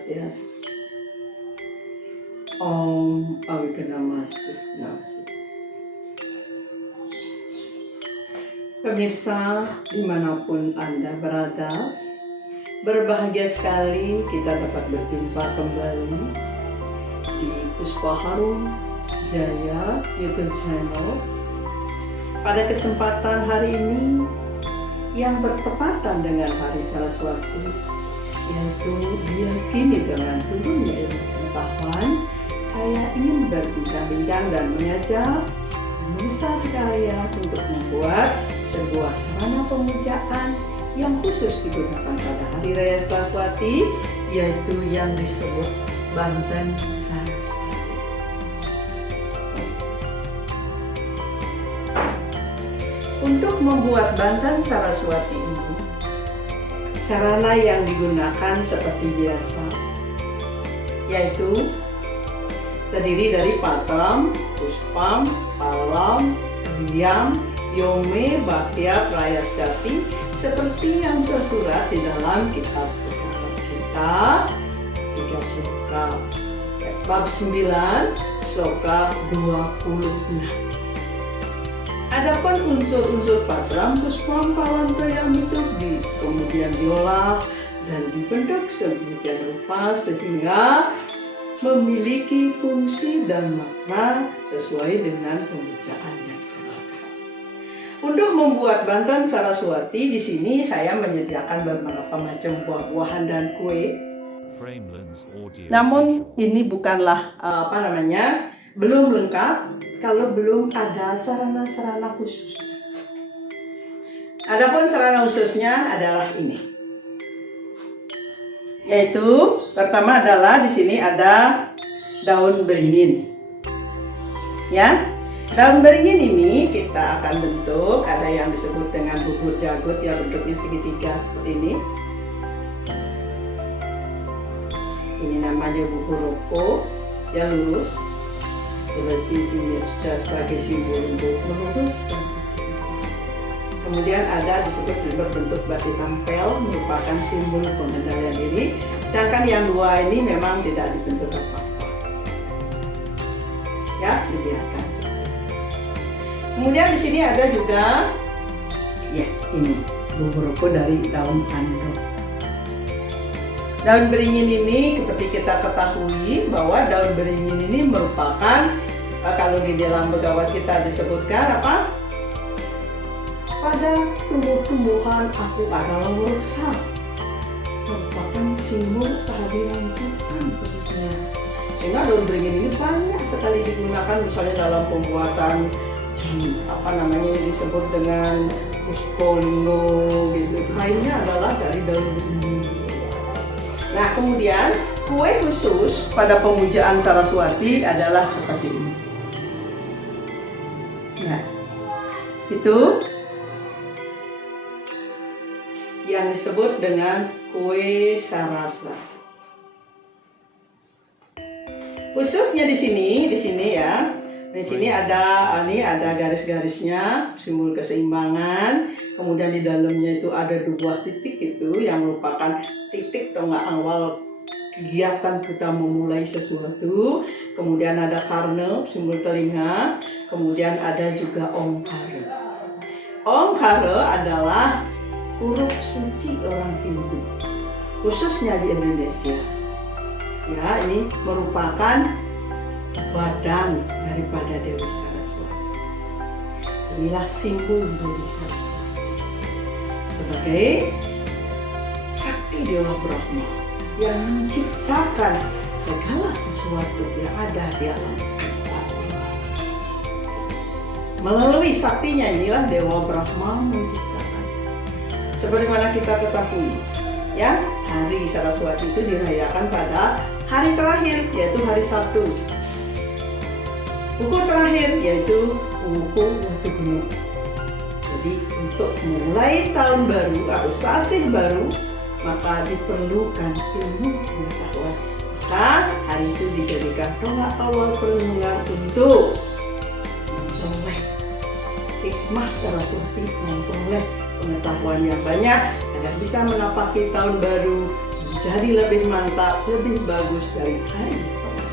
Swastiastu. Om Awikanamastu. Namaste. Pemirsa dimanapun Anda berada, berbahagia sekali kita dapat berjumpa kembali di Puspa Harum Jaya YouTube channel. Pada kesempatan hari ini yang bertepatan dengan Hari Saraswati, yaitu diyakini dengan turunnya ilmu pengetahuan, saya ingin berbincang-bincang dan mengajak pemirsa sekalian untuk membuat sebuah sarana pemujaan yang khusus digunakan pada Hari Raya Saraswati, yaitu yang disebut Banten Saraswati. Untuk membuat Banten Saraswati ini, sarana yang digunakan seperti biasa, yaitu terdiri dari patram, puspam, palam, diam, yome, bhaktya, prayasjati, seperti yang tersurat di dalam kitab kita 3 sloka, bab 9, sloka 26. Adapun unsur-unsur patram, puspam, palam, yang itu kemudian diolah dan dibentuk sedemikian rupa sehingga memiliki fungsi dan makna sesuai dengan pemujaan yang dilakukan. Untuk membuat Banten Saraswati, di sini saya menyediakan beberapa macam buah-buahan dan kue. Namun ini bukanlah belum lengkap kalau belum ada sarana-sarana khusus. Adapun sarana khususnya adalah ini. Yaitu pertama adalah di sini ada daun beringin. Ya. Daun beringin ini kita akan bentuk, ada yang disebut dengan bubur jagut, ya bentuknya segitiga seperti ini. Ini namanya bubur roko, ya lurus. Seperti ini sudah sebagai simbol untuk meluruskan. Kemudian ada disebut berbentuk basi tampel, merupakan simbol pengendalian diri. Sedangkan yang dua ini memang tidak dibentuk apa-apa. Ya, dibiarkan. Kemudian di sini ada juga, ya ini bubur roko dari daun andong. Daun beringin ini seperti kita ketahui bahwa daun beringin ini merupakan, kalau di dalam Begawat kita disebutkan apa? Pada tumbuh-tumbuhan aku adalah wuruksa, merupakan simbol kehadiran Tuhan begitu. Sehingga daun beringin ini banyak sekali digunakan misalnya dalam pembuatan yang disebut dengan puspolino gitu. Lainnya adalah dari daun beringin. Nah kemudian kue khusus pada pemujaan Saraswati adalah seperti ini. Nah itu yang disebut dengan kue Saraswati. Khususnya di sini ya. Di sini ada garis-garisnya, simbol keseimbangan. Kemudian di dalamnya itu ada 2 titik itu yang merupakan titik tonggak awal kegiatan kita memulai sesuatu. Kemudian ada karna, simbol telinga. Kemudian ada juga omkara. Omkara adalah huruf suci orang Hindu, khususnya di Indonesia. Ya, ini merupakan badan daripada Dewi Saraswati. Inilah simbol Dewi Saraswati sebagai sakti Dewa Brahma yang menciptakan segala sesuatu yang ada di alam semesta. Melalui saktinya inilah Dewa Brahma menciptakan. Sebagaimana kita ketahui, ya, Hari Saraswati itu dirayakan pada hari terakhir, yaitu hari Sabtu. Buku terakhir yaitu buku Watu Gunung. Jadi untuk memulai tahun baru atau sasih baru, maka diperlukan ilmu pengetahuan. Maka hari itu dijadikan tonggak awal perlindungan untuk memperoleh hikmah Saraswati, memperoleh pengetahuan yang banyak agar bisa menapaki tahun baru menjadi lebih mantap, lebih bagus dari hari kemarin.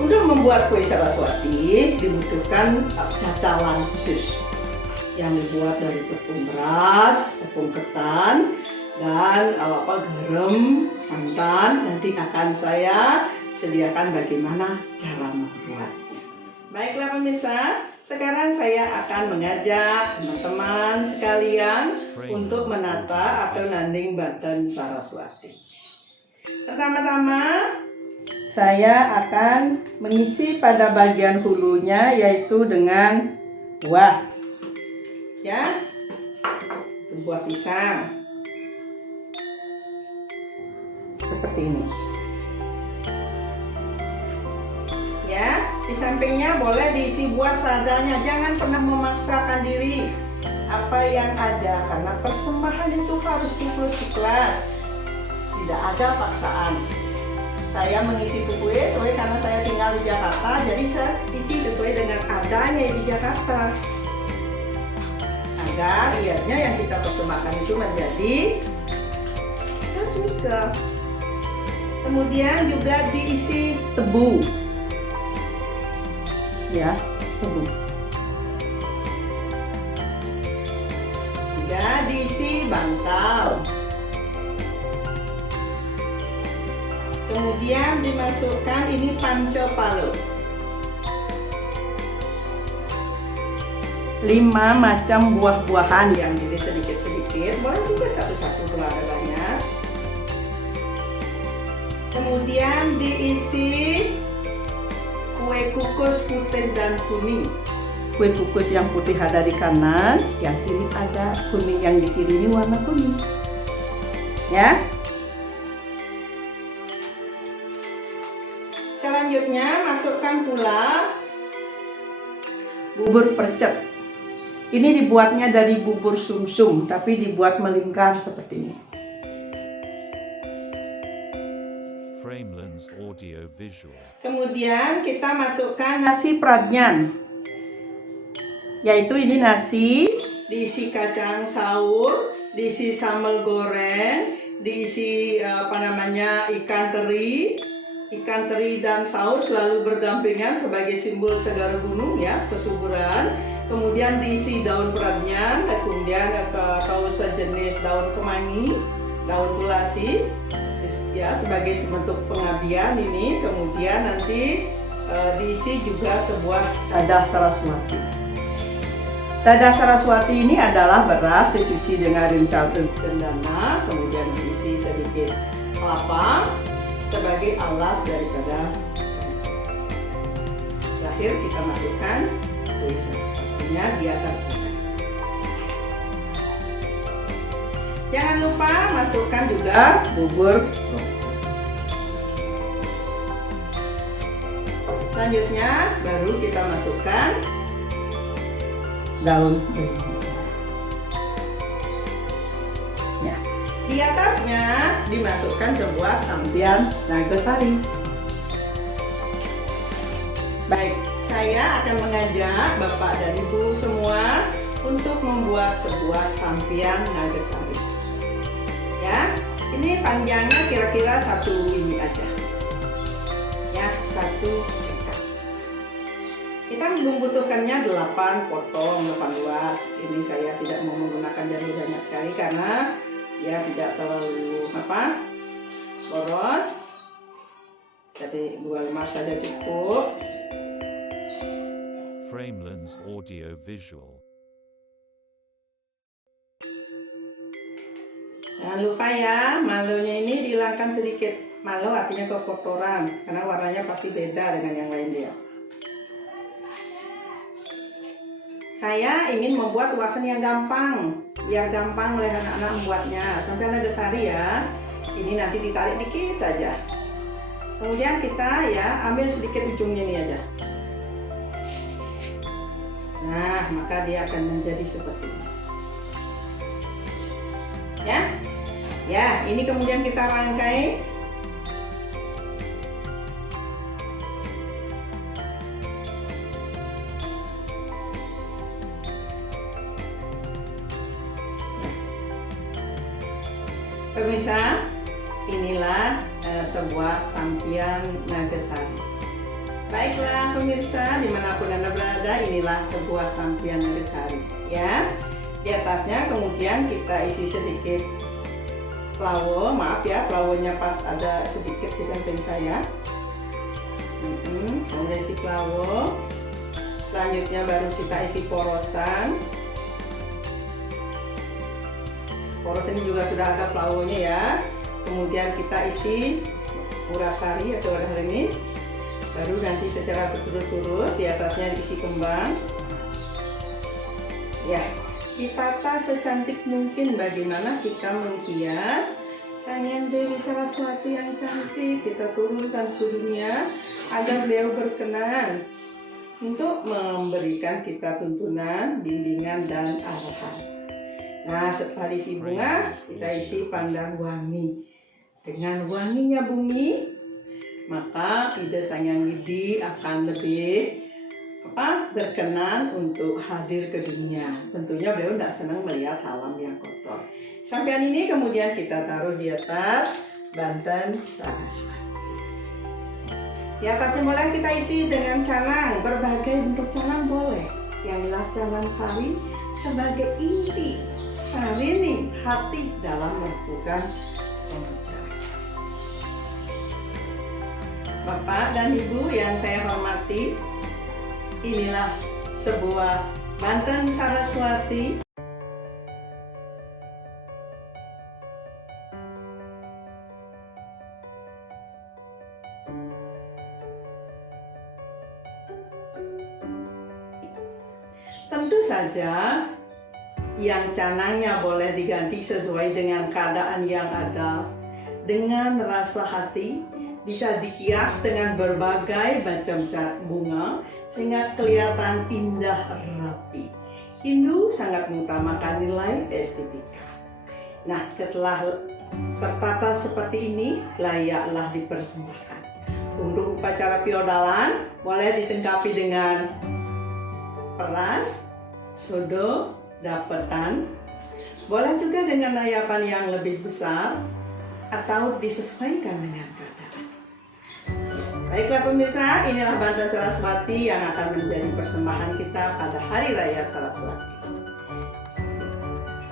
Untuk membuat kue Saraswati dibutuhkan cacalan khusus yang dibuat dari tepung beras, tepung ketan, dan garam, santan. Nanti akan saya sediakan bagaimana cara membuatnya. Baiklah pemirsa, sekarang saya akan mengajak teman-teman sekalian untuk menata atau nanding badan Saraswati. Pertama-tama saya akan mengisi pada bagian hulunya yaitu dengan buah. Ya, buah pisang. Seperti ini. Ya, di sampingnya boleh diisi buah seadanya, jangan pernah memaksakan diri apa yang ada karena persembahan itu harus ikhlas. Tidak ada paksaan. Saya mengisi kue sesuai karena saya tinggal di Jakarta, jadi saya isi sesuai dengan adanya di Jakarta. Agar ianya yang kita persembahkan itu menjadi sesuka. Kemudian juga diisi tebu. Ya, tebu. Juga diisi bantal. Kemudian dimasukkan ini panco palo. 5 macam buah-buahan yang jadi sedikit-sedikit, boleh juga satu-satu terlalu banyak. Kemudian diisi kue kukus putih dan kuning. Kue kukus yang putih ada di kanan, yang kiri ada kuning, yang di kiri ini warna kuning. Ya. Selanjutnya masukkan pula bubur percet. Ini dibuatnya dari bubur sumsum, tapi dibuat melingkar seperti ini. Framelens Audio Visual. Kemudian kita masukkan nasi pradnyan, yaitu ini nasi diisi kacang saur, diisi sambal goreng, diisi ikan teri. Ikan teri dan saur selalu berdampingan sebagai simbol segar gunung ya, kesuburan. Kemudian diisi daun pradnyan, dan kemudian atau sejenis daun kemangi, daun tulasi ya sebagai bentuk pengabdian ini. Kemudian nanti diisi juga sebuah dadah Saraswati. Dadah Saraswati ini adalah beras dicuci dengan rincau cendana, kemudian diisi sedikit kelapa sebagai alas daripada Saraswati. Terakhir kita masukkan kue Saraswatinya di atas dadah. Jangan lupa masukkan juga bubur brokoli. Selanjutnya baru kita masukkan daun bawang. Ya, di atasnya dimasukkan sebuah sampian nagasari. Baik, saya akan mengajak Bapak dan Ibu semua untuk membuat sebuah sampian nagasari. Ya, ini panjangnya kira-kira 1 ini aja. Ya, 1 cekak. Kita membutuhkannya 8 potong, 8 luas. Ini saya tidak mau menggunakan jamur banyak sekali karena ya tidak terlalu boros. Jadi 2 lembar saja cukup. Framelens Audio Visual. Jangan lupa ya, malonya ini dihilangkan sedikit. Malo artinya kekotoran, karena warnanya pasti beda dengan yang lain dia. Saya ingin membuat wasen yang gampang, biar gampang oleh anak-anak membuatnya. Sampai nagasari ya, ini nanti ditarik dikit saja. Kemudian kita ya ambil sedikit ujungnya ini aja. Nah, maka dia akan menjadi seperti ini. Ya, ini kemudian kita rangkai. Pemirsa, ini sebuah sampian Nagasari. Baiklah pemirsa, dimanapun Anda berada, inilah sebuah sampian Nagasari ya. Di atasnya kemudian kita isi sedikit lawo, maaf ya, lawonya pas ada sedikit di samping saya. Kita isi lawo. Selanjutnya baru kita isi porosan. Poros ini juga sudah ada lawonya ya. Kemudian kita isi urasari atau wadah remis. Baru nanti secara berturut-turut di atasnya diisi kembang. Ya, ditata secantik mungkin bagaimana kita menghias Sanghyang Dewi Saraswati yang cantik. Kita turunkan ke dunia agar beliau berkenan untuk memberikan kita tuntunan, bimbingan, dan arahan. Nah, setelah isi bunga, kita isi pandang wangi. Dengan wanginya bumi, maka ide Sanghyang Widi akan lebih berkenan untuk hadir ke dunia. Tentunya beliau tidak senang melihat alam yang kotor. Sampian ini kemudian kita taruh di atas Banten Saraswati. Di atasnya boleh kita isi dengan canang, berbagai bentuk canang boleh. Yang jelas canang sari sebagai inti sarining hati dalam melakukan pembicaraan. Bapak dan Ibu yang saya hormati, inilah sebuah Banten Saraswati. Tentu saja yang canangnya boleh diganti sesuai dengan keadaan yang ada, dengan rasa hati. Bisa dihias dengan berbagai macam bunga sehingga kelihatan indah rapi. Hindu sangat mengutamakan nilai estetika. Nah, setelah tertata seperti ini, layaklah dipersembahkan. Untuk upacara piodalan boleh ditengkapi dengan peras, sodo, dapetan. Boleh juga dengan layapan yang lebih besar atau disesuaikan dengan keadaan. Baiklah pemirsa, inilah Banten Saraswati yang akan menjadi persembahan kita pada Hari Raya Saraswati.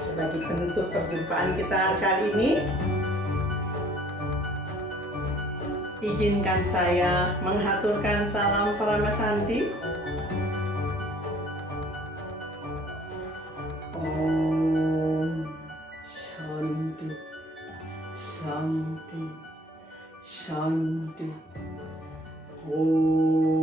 Sebagai penutup perjumpaan kita kali ini, izinkan saya menghaturkan salam Paramasanti. Om Shanti Shanti Shanti. Om